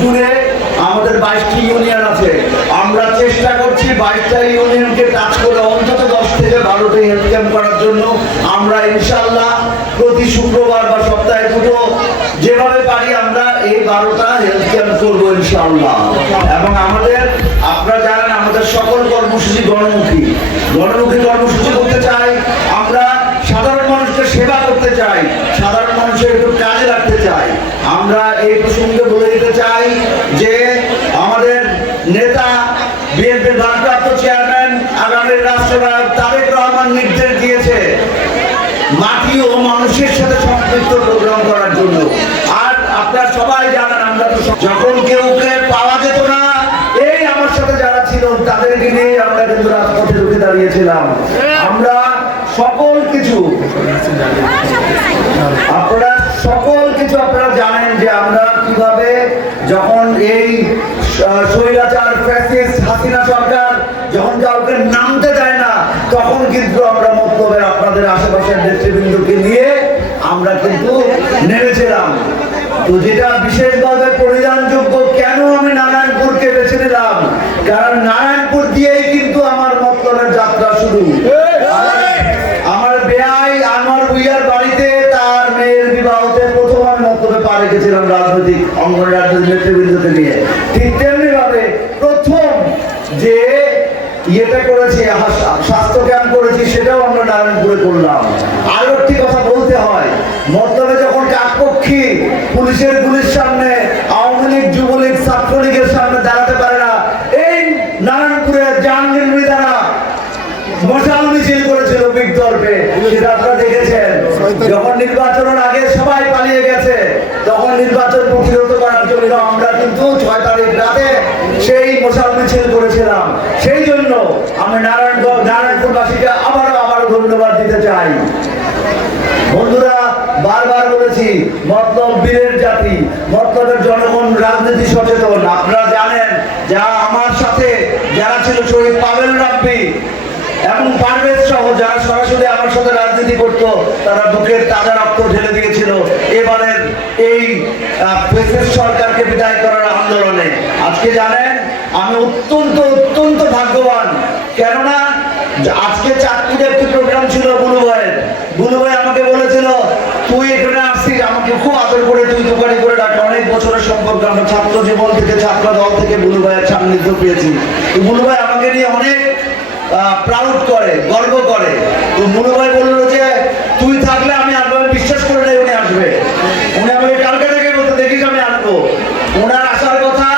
জুড়ে আমাদের বাইশটি ইউনিয়ন আছে। আমরা চেষ্টা করছি বাইশটা ইউনিয়নকে টাচ করে অন্তত দশ থেকে বারোটি হেলথ ক্যাম্প করার জন্য। আমরা ইনশাল্লাহ প্রতি শুক্রবার বা সপ্তাহে দুটো যেভাবে পারি আমরা এই বারোটা হেলথ ক্যাম্প করব ইনশাল্লাহ এবং আমাদের, আপনারা জানেন আমাদের সকল কর্মসূচি গণমুখী। গণমুখী কর্মসূচি করতে চাই আমরা সাধারণ মানুষকে সেবা করতে চাই সাধারণ মানুষের একটু কাজে রাখতে চাই আমরা এই প্রসঙ্গে বলে দিতে চাই যে আমাদের নেতা বিএনপির ভারপ্রাপ্ত চেয়ারম্যান আগামীর রাষ্ট্রনায়ক তারেক রহমান নির্দেশ দিয়েছে মাটি ও মানুষের সাথে সম্পৃক্ত প্রোগ্রাম করার জন্য। আর আপনারা সবাই জানেন আমরা তো যখন কেউকে পাওয়া যেত না এই আমার সাথে যারা ছিল তাদেরকে নিয়ে আমরা কিন্তু রাজপথে ঢুকে দাঁড়িয়েছিলাম। আমরা সকল কিছু আপনারা এই স্বৈরাচার ফ্যাসিস্ট হাসিনা সরকার যখন কাউকে নামতে দেয় না, তখন কিন্তু আমরা মতলবে আপনাদের আশেপাশের নেতৃবৃন্দকে নিয়ে আমরা কিন্তু নেমেছিলাম। তো যেটা বিশেষভাবে পরিধানযোগ্য, কেন আমি নারায়ণপুরকে বেছে নিলাম? কারণ নারায়ণপুর দিয়েই কিন্তু আমার মতলবের যাত্রা শুরু। মন্তব্যে রাজনৈতিক অঙ্গন রাজনৈতিক নেতৃবৃন্দকে নিয়ে। ঠিক তেমনি ভাবে প্রথম যে ইয়েটা করেছি স্বাস্থ্য ক্যাম্প করেছি, সেটাও আমরা নারায়ণপুরে করলাম। আরও একটি কথা বলতে হয় মর্তবে যখন কাকপক্ষী পুলিশের গুলির সামনে, আওয়ামী লীগ, যুবলীগ, ছাত্রলীগের সামনে দাঁড়াতে পারে না, এই নারায়ণপুরের জাহাঙ্গীর মৃদারা মশাল মিছিল করেছিল বিগদর্পে সেটা আপনারা দেখেছেন। যখন নির্বাচনের আগে তখন নির্বাচন প্রতিরোধ করার জন্য আমরা কিন্তু ছয় তারিখ রাতে সেই মশাল মিছিল করেছিলাম। সেই জন্য আমি নারায়ণগঞ্জ নারায়ণপুরবাসীকে আবারও আবারও ধন্যবাদ দিতে চাই। বন্ধুরা, বারবার বলেছি, মতলব বীরের জাতি, মতলবের জনগণ রাজনীতি সচেতন। আপনারা জানেন যা আমার সাথে, যারা ছিল শহীদ পাবেল রাব্বি এবং পারভেজ সহ, যারা সরাসরি আমার সাথে রাজনীতি করত, তারা বুকের তাজা রক্ত ঢেলে দিয়েছিল। এবারের এই ফেসিস সরকারকে বিদায় করার আন্দোলনে। আজকে জানেন, আমি অত্যন্ত অত্যন্ত ভাগ্যবান। কেননা, আজকে চাঁদপুরে একটি প্রোগ্রাম ছিল বুলু ভাইয়ের। বুলু ভাই আমাকে বলেছিল, তুই এখানে আসছিস, আমাকে খুব আদর করে, তুই দোকানি করে ডাকে অনেক বছরের সম্পর্ক, আমরা ছাত্র জীবন থেকে ছাত্র দল থেকে বুলু ভাইয়ের সান্নিধ্য পেয়েছি। বুলু ভাই আমাকে নিয়ে অনেক প্রাউড করে, গর্ব করে। তো বুলু ভাই বলল যে তুই থাকলে আমি আসব আমি বিশ্বাস করে নেই উনি আসবে উনি আমাকে কালকে থেকে বলতে দেখিস আমি আসব ওনার আসার কথা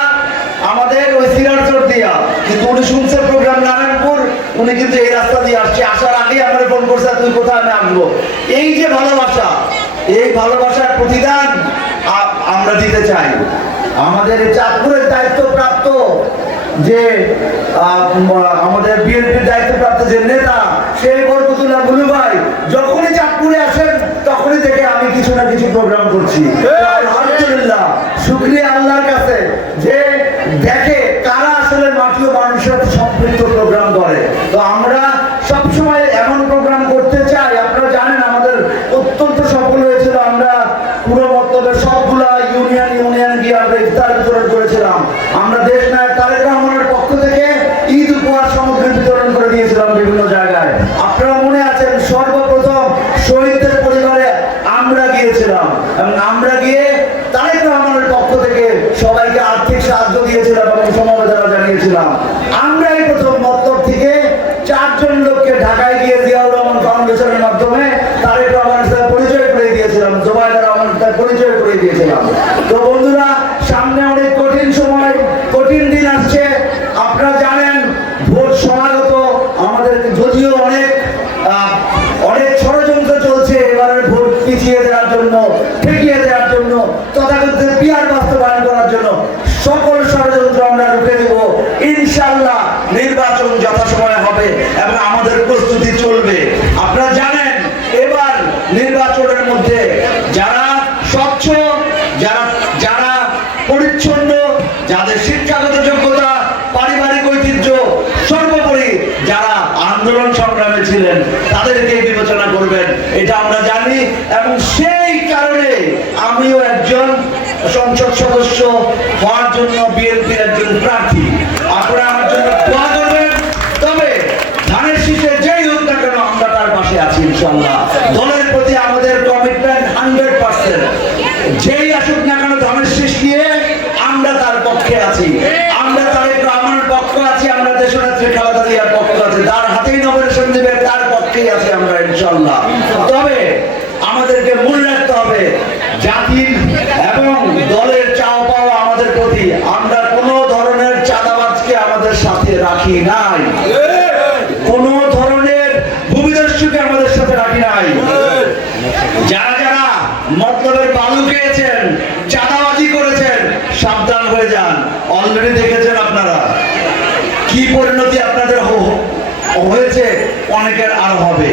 আমাদের ওই সিরাজর দিয়া কিন্তু উনি শুনছে প্রোগ্রাম নারায়ণপুর উনি কিন্তু এই রাস্তা দিয়ে আসছে আসার আগেই আমার ফোন করছে তুই কোথায়? আমি আসব এই যে ভালোবাসা এই ভালোবাসার প্রতিদান আমরা দিতে চাই। আমাদের চাঁদপুরের দায়িত্বপ্রাপ্ত যে আমাদের বিএনপির দায়িত্বপ্রাপ্ত যে নেতা সেই বরকতুল্লাহ বুলু ভাই যখনই চাঁদপুরে আসেন তখনই থেকে আমি কিছু না কিছু প্রোগ্রাম করছি। আলহামদুলিল্লাহ শুক্রিয়া আল্লাহর কাছে যে দেখে কারা আসলে মাটি ও মানুষের সাথে সম্পৃক্ত প্রোগ্রাম করে তো আমরা সবসময় এমন প্রোগ্রাম করতে চাই আপনারা জানেন আমাদের অত্যন্ত সফল হয়েছিল আমরা পুরো মতলবের সবগুলা ইউনিয়ন ইউনিয়ন গিয়ে আমরা ইফতার বিতরণ করেছিলাম আমরা দেশ নায়ক তারেক রহমানের পক্ষ থেকে ঈদ উপহার সামগ্রী বিতরণ করে দিয়েছিলাম বিভিন্ন জায়গায় আপনারা মনে আছেন সর্বপ্রথম শহীদদের পরিবারে আমরা গিয়েছিলাম এবং আমরা গিয়ে তারেক রহমানের পক্ষ থেকে সবাইকে আর্থিক সাহায্য দিয়েছিলাম এবং জানিয়েছিলাম আমরাই প্রথম মত্তব থেকে চারজন লোককে ঢাকায় গিয়ে জিয়াউর রহমান ফাউন্ডেশনের মাধ্যমে তারেক রহমানের সাথে পরিচয় করে দিয়েছিলাম, জোবায়দা রহমানের সাথে পরিচয় করে দিয়েছিলাম। তো বন্ধুরা, সামনে অনেক কঠিন সময়, কঠিন দিন আসছে। আপনারা জানেন, ভোট সমাগত আমাদের যদিও অনেক অনেক ষড়যন্ত্র চলছে এবারের ভোট পিছিয়ে দেওয়ার জন্য, ঠেকিয়ে দেওয়ার জন্য, তথাকথিত পিয়ার বাস্তবায়ন করার জন্য। সকল ষড়যন্ত্র আমরা রুখে দেব ইনশাল্লাহ নির্বাচন যথাসময়ে হবে এবং আমাদের প্রস্তুতি চলবে। আপনারা জানেন, এবার নির্বাচনের মধ্যে যারা স্বচ্ছ, যারা যারা পরিচ্ছন্ন, যাদের শিক্ষাগত যোগ্যতা, পারিবারিক ঐতিহ্য, সর্বোপরি যারা আন্দোলন সংগ্রামে ছিলেন, তাদেরকে বিবেচনা করবেন। এটা আমরা জানি এবং সেই কারণে আমিও একজন সংসদ সদস্য হওয়ার জন্য প্রতি আমাদের কমিটমেন্ট হান্ড্রেড পার্সেন্ট যেই আসুক না কেন ধর্মের শেষ নিয়ে আমরা তার পক্ষে আছি। আমরা তার রহমানের পক্ষে আছি, আমরা দেশনাথের খালেদা পক্ষ আছি। অনেকের আর হবে।